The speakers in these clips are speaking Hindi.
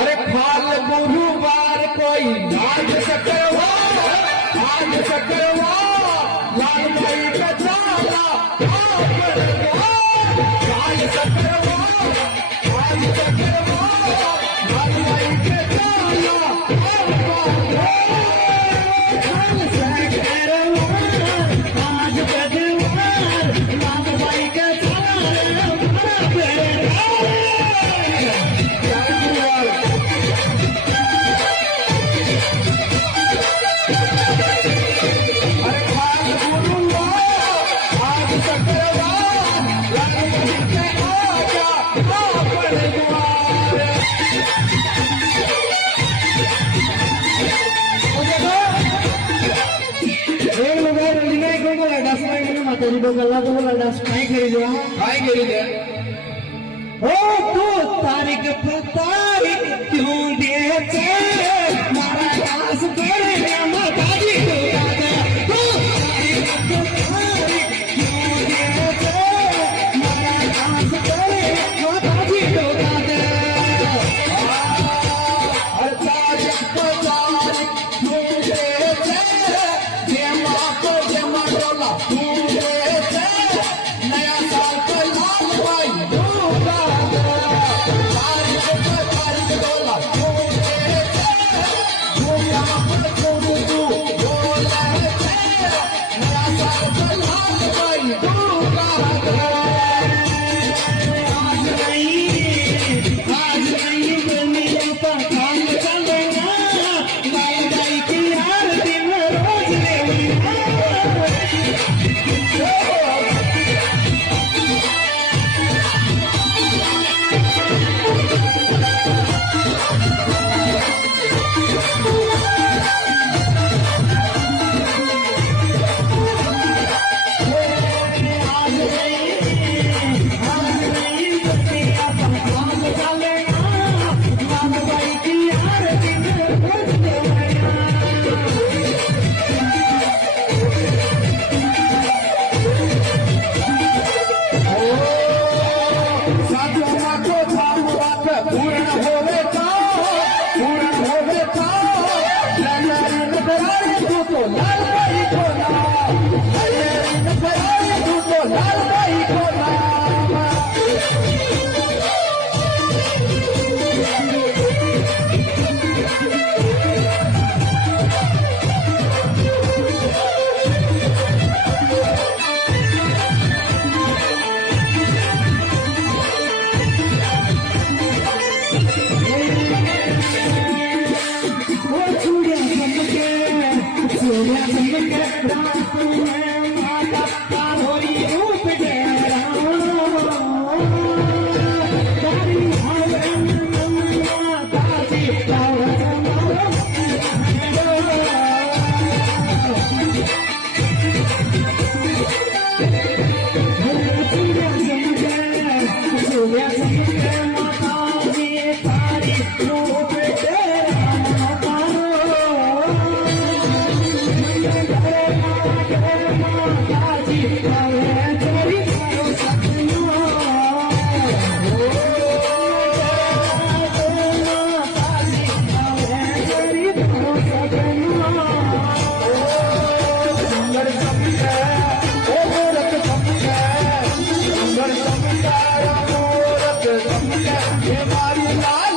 अरे खाल गुरुवार कोई आज सकरवा लाल भाई का चाला आज सकरवा लाल भाई के चाला तेरी तो गल्ला तो बोला डांस नहीं करी दे ओ तू तारीख पर तारीख क्यों देते मारा डांस करे माता जी को याद तू तारीख पर तारीख क्यों देते मारा डांस करे माता जी को याद हर तारीख पर तारीख क्यों देते जमा को जमा डोला ये मारी लाल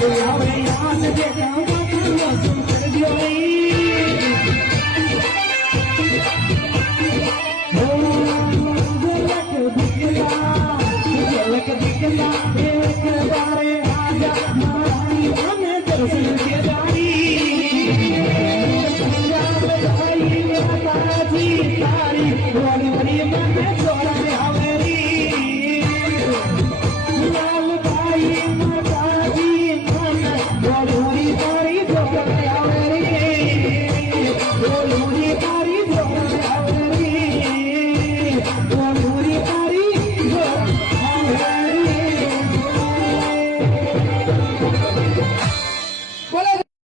તારી આવે યાદ જે ગામમાં સુંદર જોઈ झलक दिखला एक बारे आजा हमारी हमें दर्शन के दारी याद आई माताजी तारी वरी वरी मन